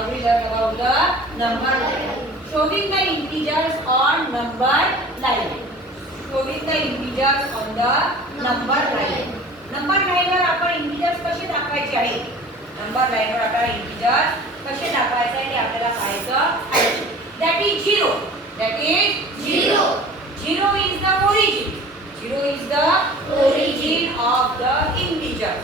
Now about the number line. Showing the integers on number line. Showing the integers on the number line. Number लाईनवर आपण integers कसे दाखवायचे आहे number लाईनवर आपण इंटिजर्स कसे दाखवायचे आहे ते आपल्याला पाहायचं आहे that is zero that is Zero. Zero is the origin zero is the origin of the integer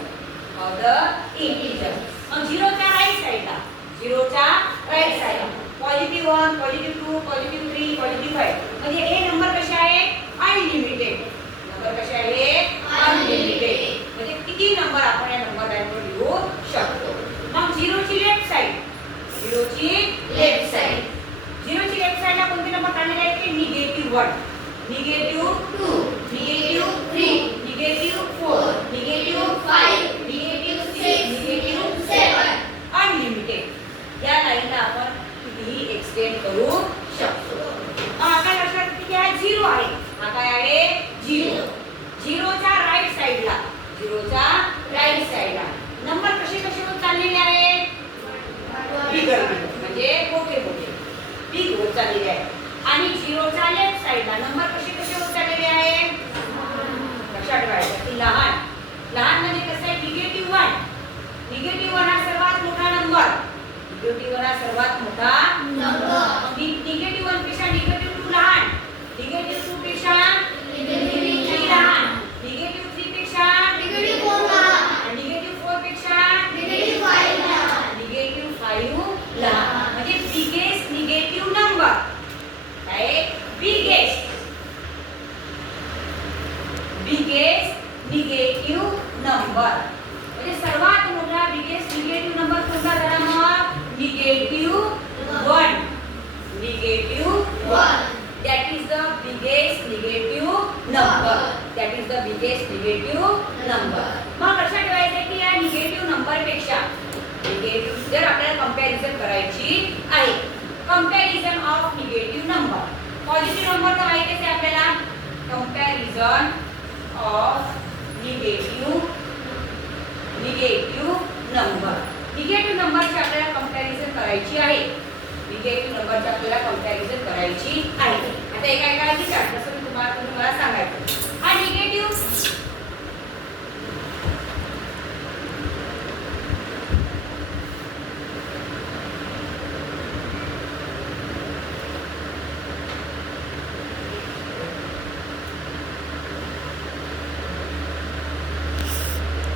of the integer मग झिरोच्या राईट साईडला झिरोच्या right side positive one positive two positive three positive five म्हणजे हे number कसे आहे? Unlimited number कसे आहे? Unlimited म्हणजे किती नंबर आपण या नंबर लाईनवर लिहू शकतो? मग झिरोची लेफ्ट साईड झिरोची लेफ्ट साईड झिरोची लेफ्ट साईडला कोणते नंबर काढलेले आहेत ते negative one negative two negative three negative four negative five negative Six. Six negative Seven. Unlimited या लाईनला आपण कितीही एक्सटेंड करू शकतो मग आता लक्षात येते की हा झिरो आहे हा काय आहे झिरो झिरोच्या राईट साईडला झिरोच्या राईट साईडला नंबर कसे कसे होत चाललेले आहेत बिगर म्हणजे मोठे मोठे बिग होत चाललेले आहे आणि झिरोच्या लेफ्ट साईडला नंबर कसे कसे होत चाललेले आहे लक्षात ठेवायचं की लहान लहान म्हणजे कसं आहे निगेटिव्ह वन निगेटिव्ह वन हा सर्वात मोठा नंबर निगेटिव्ह वन हा सर्वात मोठा Number. निगेटिव्ह वनपेक्षा निगेटिव्ह टू लहान निगेटिव्ह टू पेक्षा Negative थ्री लहान निगेटिव्ह थ्री पेक्षा Negative four लहान. निगेटिव्ह फोरपेक्षा Negative five लहान. निगेटिव्ह फाईव्ह लहान म्हणजे बिगेस्ट निगेटिव्ह नंबर काय बिगेस्ट बिगेस्ट निगेटिव्ह नंबर म्हणजे सर्वात मोठा बिगेस्ट निगेटिव्ह नंबर कोणता झाला मग negative one negative One. that is the biggest negative number that is the negative number मग लक्षात ठेवायचं आहे की या निगेटिव्ह नंबरपेक्षा निगेटिव्ह जर आपल्याला कंपॅरिझन करायची आहे comparison of negative number positive number तर माहिती आहे आपल्याला? Comparison of negative negative number negative नंबरची आपल्याला कंपॅरिझन करायची आहे. निगेटिव्ह नंबरची आपल्याला कंपॅरिझन करायची आहे. आता एका एका विचार तसं तुम्हाला तुम्ही मला सांगायचं हा निगेटिव्ह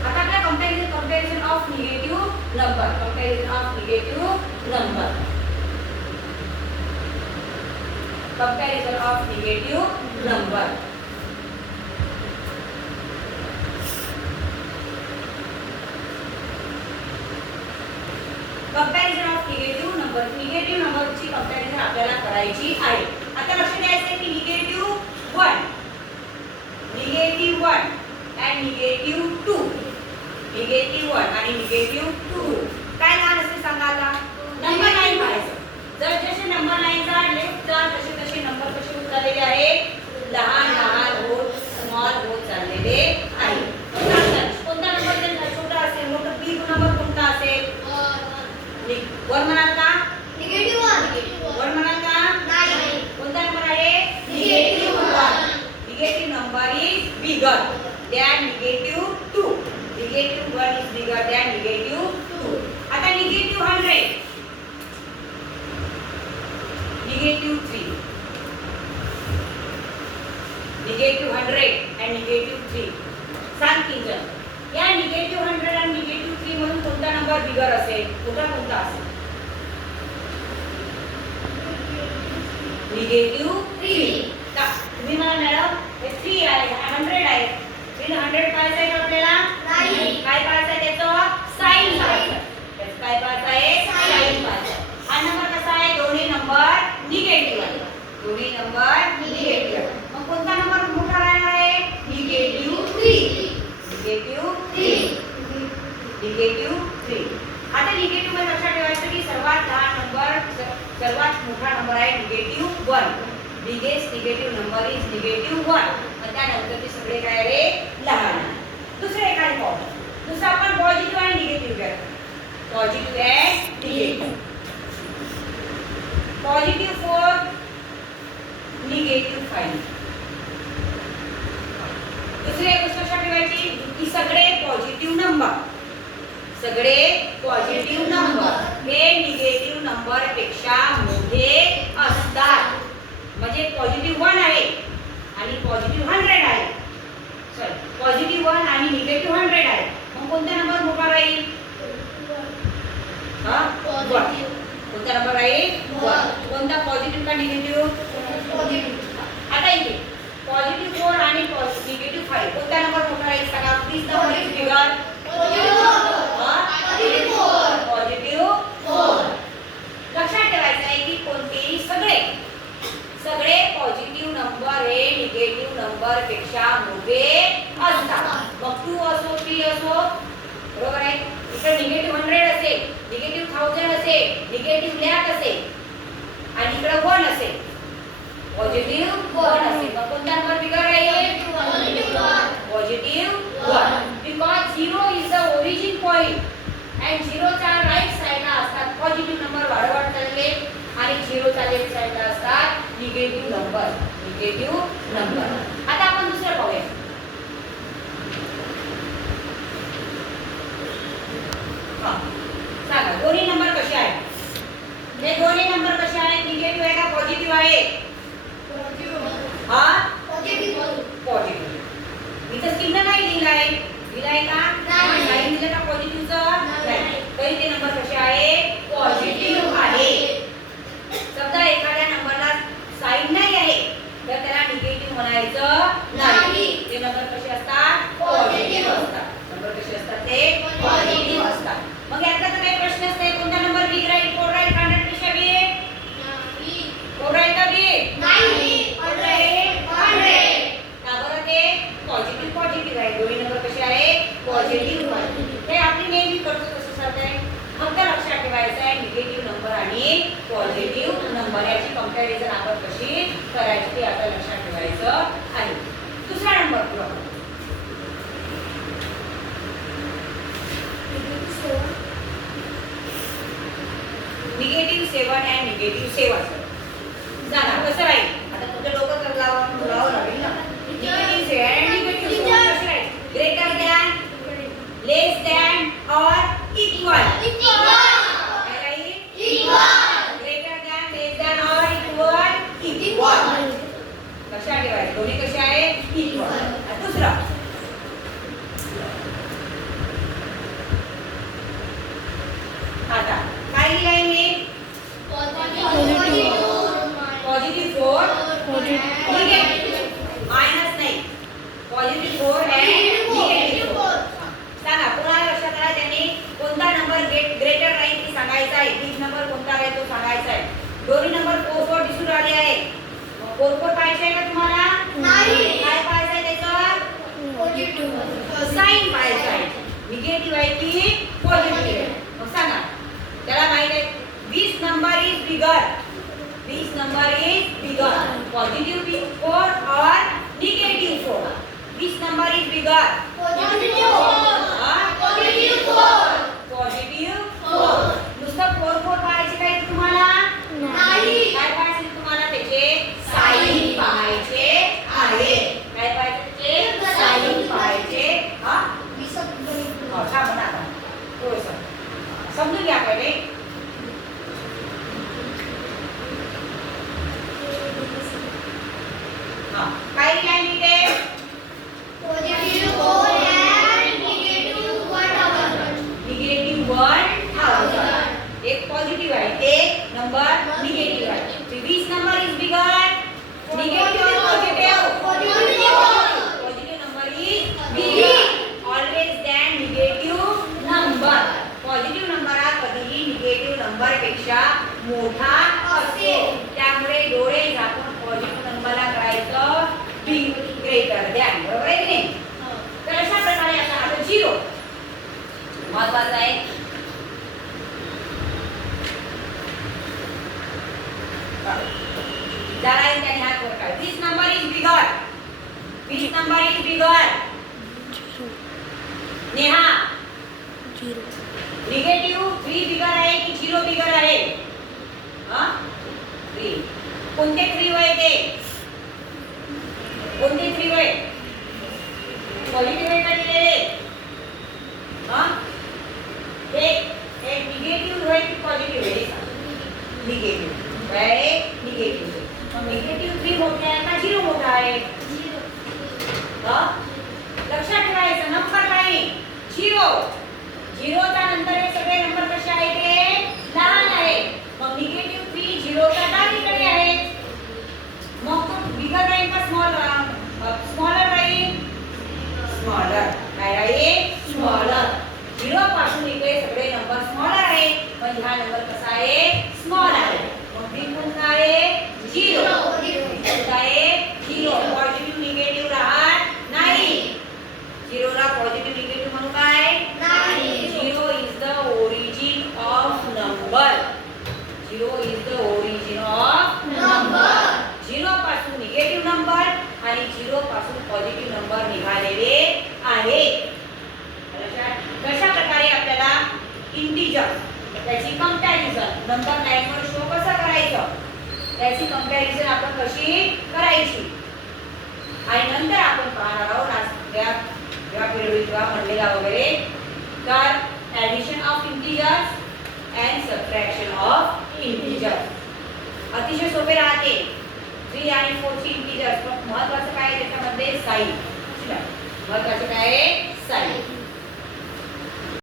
आता आपल्याला comparison comparison of negative number comparison of negative number comparison of negative number. Comparison of negative number negative नंबरची कंपॅरिझन आपल्याला करायची आहे आता लक्ष द्यायचं आहे की negative one negative one and negative two negative one आणि निगेटिव्ह टू काय लहान असेल सांगा आता नंबर लाईन पाहायचं जर जसे नंबर लाईनचा लेफ्ट जा तसे तसे नंबर कसे होत चाललेले आहे लहान लहान होत स्मॉल होत चाललेले आहे कोणता नंबर जर छोटा असेल मोठा बिग नंबर कोणता असेल वर म्हणाल का Negative one. वर म्हणाल का Nine. कोणता नंबर आहे Negative one. Negative number is bigger than negative two negative one is bigger than negative two आता negative hundred negative three negative hundred and negative three सांग तीन जण या निगेटिव्ह हंड्रेड आणि निगेटिव्ह थ्री म्हणून कोणता नंबर बिगर असेल मोठा कोणता असेल निगेटिव्ह थ्री का तुम्ही मला मॅडम हे थ्री आहे हंड्रेड आहे थ्री हंड्रेड पाहायचं आहे का आपल्याला? नाही. काय पाहायचं आहे त्याचं? साईन त्याचं काय पाहायचं आहे. साईन पाहायचं हा नंबर कसा आहे? दोन्ही नंबर निगेटिव्ह आहे. दोन्ही नंबर निगेटिव्ह मग कोणता नंबर मोठा राहणार आहे? Negative Three. Negative Three. Negative three आता निगेटिव्हमध्ये लक्षात ठेवायचं की सर्वात लहान नंबर सर्वात मोठा नंबर आहे negative one biggest negative number is negative one काय त्यानंतर ते सगळे काय रे लहान. दुसरं एखादे पाहू दुसरं आपण पॉझिटिव्ह आणि निगेटिव्ह घ्या positive and negative positive four negative five दुसरी एक गोष्ट लक्षात ठेवायची? की सगळे पॉझिटिव्ह नंबर सगळे पॉझिटिव्ह नंबर हे निगेटिव्ह नंबरपेक्षा मोठे असतात. म्हणजे पॉझिटिव्ह वन आहे. आणि पॉझिटिव्ह हंड्रेड आहे. सॉरी पॉझिटिव्ह वन आणि निगेटिव्ह हंड्रेड आहे. मग कोणता नंबर मोठा राहील हा वन कोणता नंबर राहील वन कोणता पॉझिटिव्ह का निगेटिव्ह आता इथे पॉझिटिव्ह फोर आणि निगेटिव्ह फाईव्ह कोणता नंबर मोठा राहील सांगा please number is bigger positive लक्षात ठेवायचं आहे की कोणतेही सगळे सगळे पॉझिटिव्ह नंबर हे निगेटिव्ह नंबरपेक्षा मोठे असतात. मग टू असो थ्री असो बरोबर आहे? इकडे निगेटिव्ह हंड्रेड असेल निगेटिव्ह थाउजंड असेल निगेटिव्ह लॅक असेल आणि इकडे वन असेल. पॉझिटिव्ह वन असेल. मग कोणता नंबर बिगर राहील positive one because zero is the origin point and झिरोच्या right साईडला असतात. पॉझिटिव्ह नंबर वाढवत चालले आणि झिरोच्या लेफ्ट साईडला असतात. निगेटिव्ह नंबर निगेटिव्ह नंबर आता आपण दुसरं पाहूया. सांगा दोन्ही नंबर कसे आहेत? हे दोन्ही नंबर कसे आहेत? निगेटिव्ह आहे का पॉझिटिव्ह आहे हा पॉझिटिव्ह इथं चिन्ह नाही लिहिलं आहे लिहिलं आहे का नाही. नाही लिहिलं का पॉझिटिव्हचं नाही. नाही तरी ते नंबर कसे आहे पॉझिटिव्ह आहे समजा एखाद्या नंबरला साईन नाही आहे तर त्याला निगेटिव्ह म्हणायचं नाही नाही. ते नंबर कसे असतात Positive. असतात नंबर कसे असतात ते Positive. पॉझिटिव्ह असतात मग यातला तर काही प्रश्नच नाही कोणता नंबर बिग राहील फोर राहील का हंड्रेडपेक्षा बिग फोर राहील का बिग का बरं ते पॉझिटिव्ह पॉझिटिव्ह आहे दोन्ही नंबर कसे आहे पॉझिटिव्ह हे आपण नेहमी करतो तसं सारखं आहे फक्त लक्षात ठेवायचं आहे निगेटिव्ह नंबर आणि पॉझिटिव्ह नंबर याची कंपॅरिझन आपण कशी करायची ते आता लक्षात ठेवायचं आहे. दुसरा number problem negative seven and negative seven जाणार कसं राहील? आता तुमच्या डोकं तर लावून लावावं लागेल ना. निगेटिव्ह सेवन निगेटिव्ह सेवन कसे राहील? Greater than less than or equal positive four negative. Minus 9 four 4 and negative 4 सांगा कोणाला लक्षात आला त्यांनी कोणता नंबर ग्रेटर राहील ती सांगायचा आहे. तीच नंबर कोणता राहील तो सांगायचा आहे. दोन्ही नंबर फोर फोर दिसून आले आहे. फोर फोर पाहिजे आहे का तुम्हाला? नाही. काय पाहिजे आहे त्याच्यावर? साईन आहे. निगेटिव्ह आहे की पॉझिटिव्ह आहे. मग सांगा. त्याला माहिती आहे. वीस number is bigger number is bigger? Positive 4 or negative 4? Which number is bigger? Positive 4. नंबरपेक्षा मोठा असतो. त्यामुळे डोळे झाकून पॉझिटिव्ह नंबरला करायचं बी ग्रेटर दॅन बरोबर आहे की नाही? तर अशा प्रकारे आता आता झिरो महत्वाचं आहे. जरा त्याने हात वर काढ. वीस नंबर इज बिगर वीस नंबर इज बिगर नेहा. निगेटिव्ह थ्री बिगर आहे. झिरो बिगर आहे. हा? थ्री कोणते थ्री वय ते? कोणते थ्री वय? पॉझिटिव्ह आहे का दिलेले हा निगेटिव्ह होय की पॉझिटिव्ह आहे निगेटिव्ह काय निगेटिव्ह निगेटिव्ह थ्री मोठे आहे का झिरो मोठा आहे? लक्षात ठेवायचं नंबर नाही. झिरो झिरोच्या नंतर हे सगळे नंबर कसे आहेत ते लहान आहेत मग झिरो थ्री डावीकडे आहे. मग तो बिगर राहील का स्मॉल स्मॉलर राहील स्मॉलर काय राहील स्मॉलर झिरो पासून इकडे सगळे नंबर स्मॉलर आहे पण हा नंबर कसा आहे स्मॉल आहे मग बी कोणता आहे झिरो कोणता आहे झिरो पॉझिटिव्ह निगेटिव्ह राहत नाही झिरोला पॉझिटिव्ह निगेटिव्ह म्हणू काय नाही. Zero is the origin of number zero is the origin of Number. Zero पासून निगेटिव्ह नंबर आणि झिरो पासून पॉझिटिव्ह नंबर निघालेले आहेत लक्षात? कशा प्रकारे आपल्याला इंटिजर त्याची नंतर नंबर वर शो कसा करायचा? त्याची कंपॅरिझन आपण कशी करायची? आणि नंतर आपण पाहणार आहोत आज या पिरियड किंवा वगैरे. तर addition of integers and subtraction of integers अतिशय सोपे राहते. थ्री आणि फोरची इंटिजर्स पण महत्वाचं काय त्याच्यामध्ये? साईज महत्वाचं काय आहे?